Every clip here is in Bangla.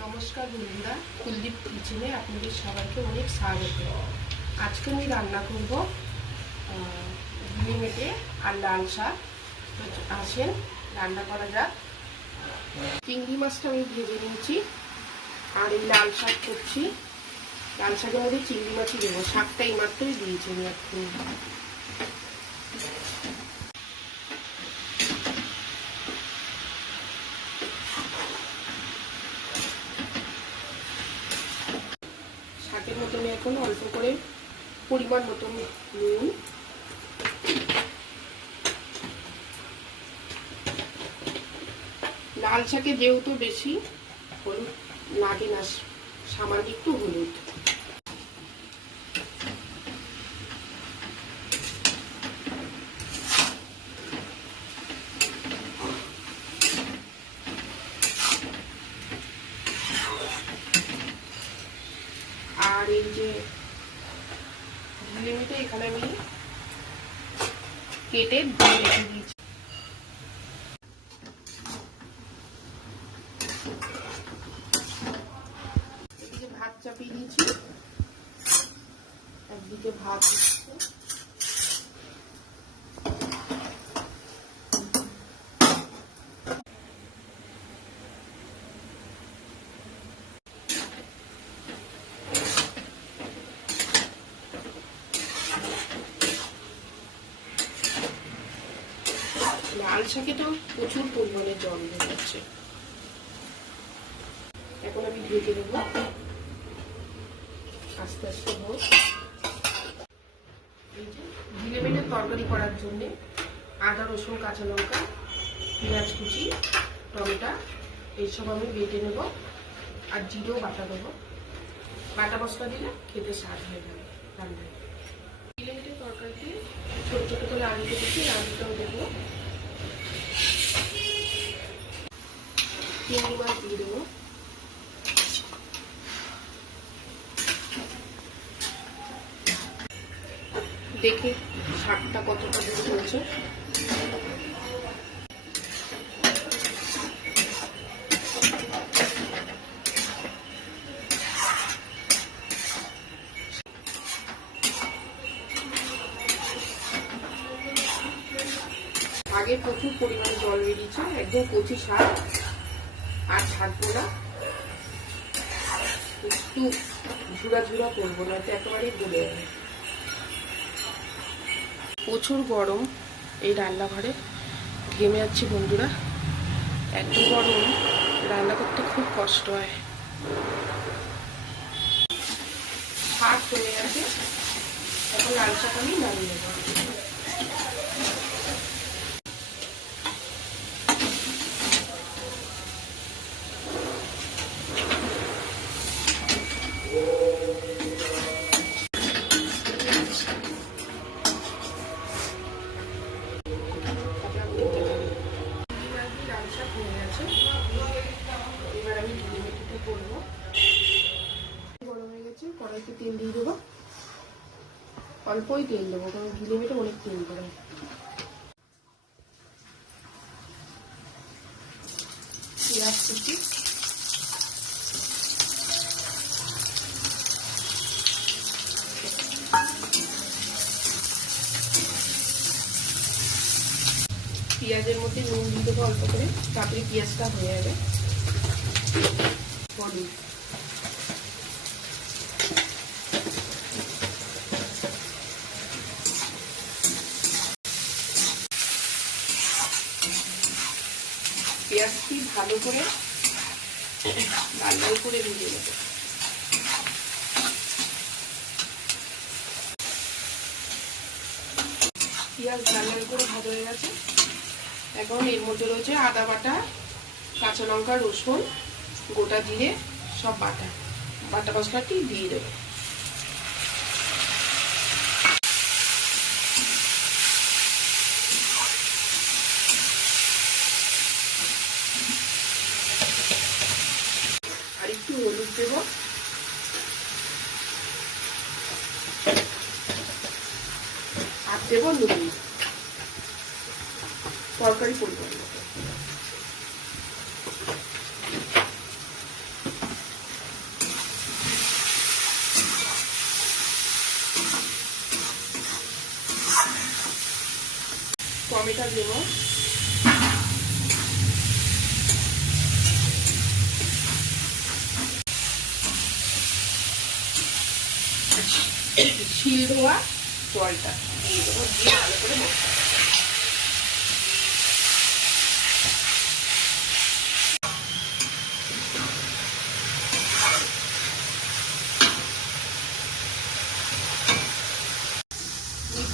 নমস্কার বন্ধুরা, কুলদীপ কিচেনে আপনাদের সবাইকে অনেক স্বাগত। আজকে আমি রান্না করব গিলে মেটে আর লাল শাক। আসেন রান্না করা যাক। চিংড়ি মাছটা আমি ভেজে নিয়েছি আর এই লাল শাক করছি। লাল শাকের মধ্যে চিংড়ি মাছই দেবো। শাকটা এই মাত্রই দিয়েছি আমি এক্ষুনি। শাকের মধ্যে আমি এখন অল্প করে পরিমাণ মতো নুন, লাল শাকে যেহেতু বেশি হলুদ লাগে না, সামান্য একটু হলুদ, আর এই যে গিলে মেটে এখানে আমি কেটে ধুয়ে রেখে দিয়েছি। এদিকে ভাত চাপিয়ে দিয়েছি, একদিকে ভাত হচ্ছে। লাল শাকে তো প্রচুর পরিমাণে জল বেরোচ্ছে। এখন আমি ঢেকে দেবো, আস্তে আস্তে হোক। এই যে গিলে মেটে তরকারি করার জন্য আদা, রসুন, কাঁচা লঙ্কা, পেঁয়াজ কুচি, টমেটো এইসব আমি বেটে নেব আর জিরেও বাটা দেবো। বাটা মশলা দিলে খেতে স্বাদ হয়ে যাবে রান্নায়। গিলে মেটে তরকারিতে ছোট ছোট করে আলু কেটেছি, আলুটাও দেবো। চিংড়ি মাছ দিয়ে দেবো। দেখে শাকটা কতটা দূর হয়েছে। আগে প্রচুর পরিমাণে জল বেরিয়েছে, একদম কচি শাক আর ছাড়বো না, একটু ঝুড়া ঝুড়া করবো না, তো একেবারেই গলে যাবে। প্রচুর গরম এই রান্নাঘরে, ঘেমে যাচ্ছি বন্ধুরা। এত গরম, রান্না করতে খুব কষ্ট হয়। শাক হয়ে গেছে, এখন লাল শাক আমি নামিয়ে নেব। এবার আমি গিলে মেটেটা করবো। গরম হয়ে গেছে, কড়াইতে তেল দিয়ে দেবো। অল্পই তেল দেবো, কারণ গিলে মেটে অনেক তেল করে। পেঁয়াজ কুচি, পেঁয়াজের মধ্যে নুন দিয়ে দেবো অল্প করে, তারপরে পেঁয়াজটা হয়ে যাবে। হলুদ, পেঁয়াজটি ভালো করে লাল লাল করে ভেজে নেব। পেঁয়াজ লাল লাল করে ভাজা হয়ে গেছে। এখন এর মধ্যে রয়েছে আদা বাটা, কাঁচা লঙ্কা, রসুন, গোটা জিরে, সব বাটা মশলাটি দিয়ে দেবো। আর একটু হলুদ দেবো। আর দেবো নুন, তরকারি পরিমাণ মতো। টমেটো দেব, শিল ধোয়া জলটা দিয়ে দেবো, দিয়ে ভালো করে মশলা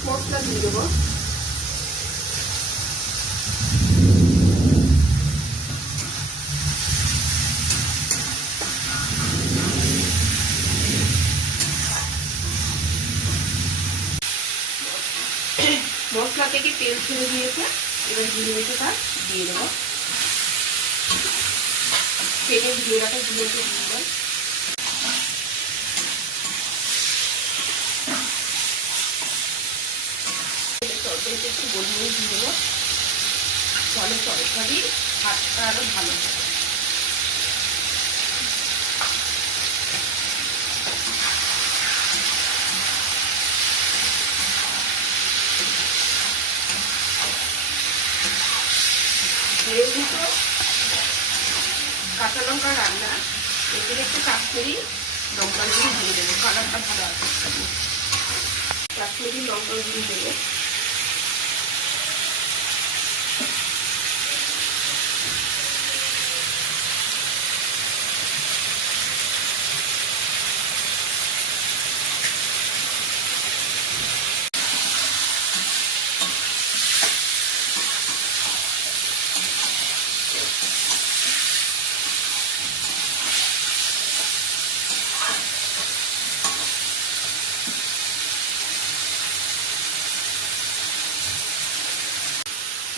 মশলা দিয়ে দেবো। মশলা থেকে তেল ছেড়ে দিয়েছে, এবার জিরে বেটেটা দিয়ে দেবো, তেলে দিয়ে রাখা জিরেটা দিয়ে দেবো, তরকারিতে একটু গোলমরিচ দিয়ে দেবো, ফলে তরকারির স্বাদটা আরো ভালো হবে। যেহেতু কাঁচা লঙ্কা রান্না, এখানে একটু কাশ্মীরি লঙ্কার গুঁড়ো দিয়ে দেবো, কালারটা ভালো আসে। কাশ্মীরি লঙ্কার গুঁড়ো দেবো,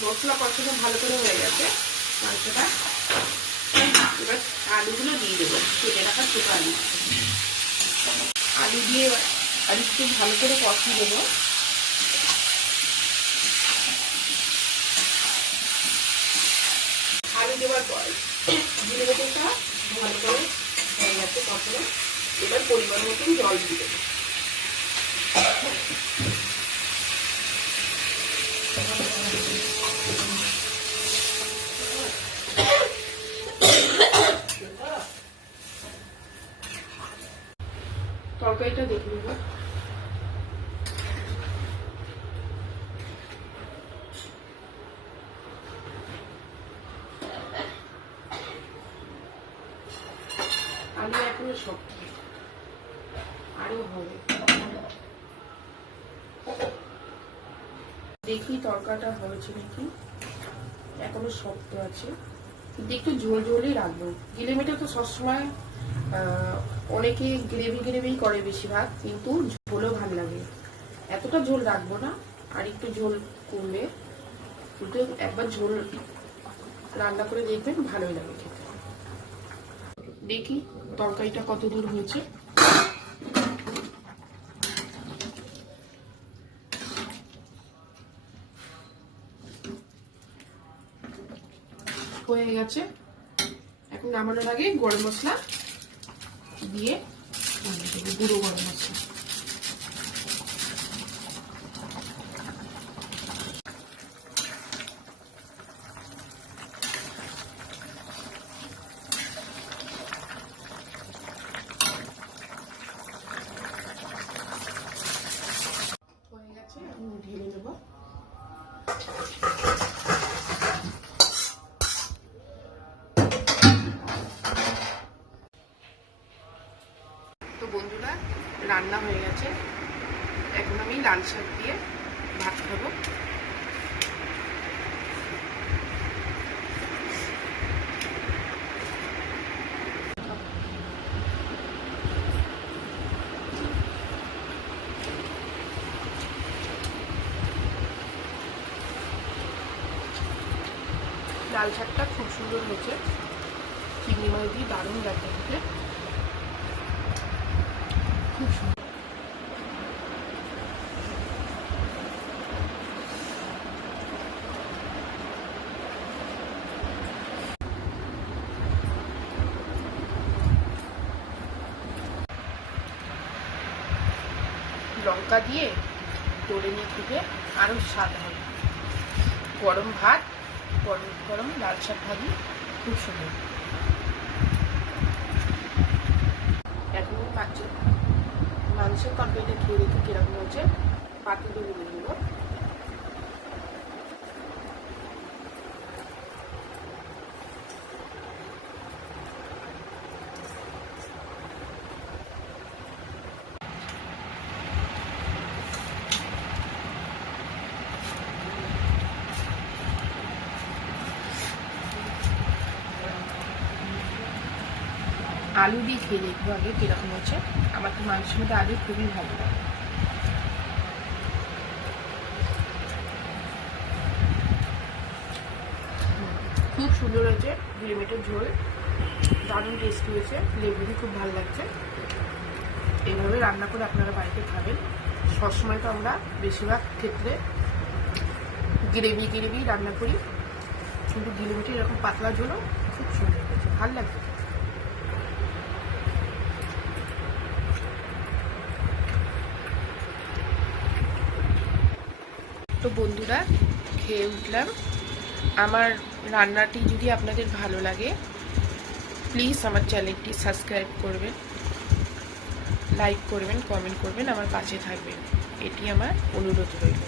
মশলা কষানো ভালো করে হয়ে গেছে মাংসটা। এবার আলুগুলো দিয়ে দেবো, কেটে রাখা ছোট আলু, আলু দিয়ে আর একটু ভালো করে কষিয়ে দেবো। আলু দেওয়ার পর জিরে বেটেটা ভালো করে হয়ে গেছে কষানো, এবার পরিমাণ মতন জল দিয়ে দেবো। তরকারিটা দেখে নেব, আলু এখনো শক্ত, আরো হবে। দেখি তরকারিটা হয়েছে নাকি, এখনো শক্ত আছে, কিন্তু একটু ঝোল ঝোলই রাখবো। গিলেমেটে তো সবসময় অনেকে গ্রেভি করে বেশিরভাগ, কিন্তু ঝোলও ভালো লাগে। এতটা ঝোল রাখবো না, আর একটু ঝোল করলে, কিন্তু একবার ঝোল রান্না করে দেখবেন ভালোই লাগে খেতে। দেখি তরকারিটা কত দূর হয়েছে। হয়ে গেছে, এখন নামানোর আগে গরম মশলা দিয়ে গুঁড়ো গরম মশলা, হয়ে গেছে, এখন ঢেলে নেব। তো বন্ধুরা, রান্না হয়ে গেছে, এখন আমি লাল শাক দিয়ে ভাত খাবো। লাল শাকটা খুব সুন্দর হয়েছে, চিংড়ি মাছ দিয়ে দারুণ লাগবে খেতে, খুব সুন্দর। লঙ্কা দিয়ে তোলে নিয়ে খেতে আরো স্বাদ হবে। গরম ভাত, গরম গরম লাল শাক ভাজি, খুব সুন্দর। এখন পাচ্ছি মাংসের তরকারিটা খেয়ে দেখি কিরকম হচ্ছে। পাতিলে বলে দেব। আলু দিয়ে খেয়ে দেখবো আগে কিরকম হচ্ছে। আমার তো মাংসের মধ্যে আলু খুবই ভালো লাগে। খুব সুন্দর হয়েছে, লিমিটেড ঝোল, দারুণ টেস্টি হয়েছে, লেবুটি খুব ভালো লাগছে। এইভাবে রান্না করে আপনারা বাড়িতে খাবেন। সবসময় তো আমরা বেশিরভাগ ক্ষেত্রে গ্রেভি রান্না করি, কিন্তু গ্রেভিটি এরকম পাতলা ঝোলও খুব সুন্দর হয়েছে, ভালো লাগছে। তো বন্ধুরা, খেয়ে উঠলাম। আমার রান্নাটি যদি আপনাদের ভালো লাগে, প্লিজ আমার চ্যানেলটি সাবস্ক্রাইব করবেন, লাইক করবেন, কমেন্ট করবেন, আমার পাশে থাকবেন, এটি আমার অনুরোধ রইল।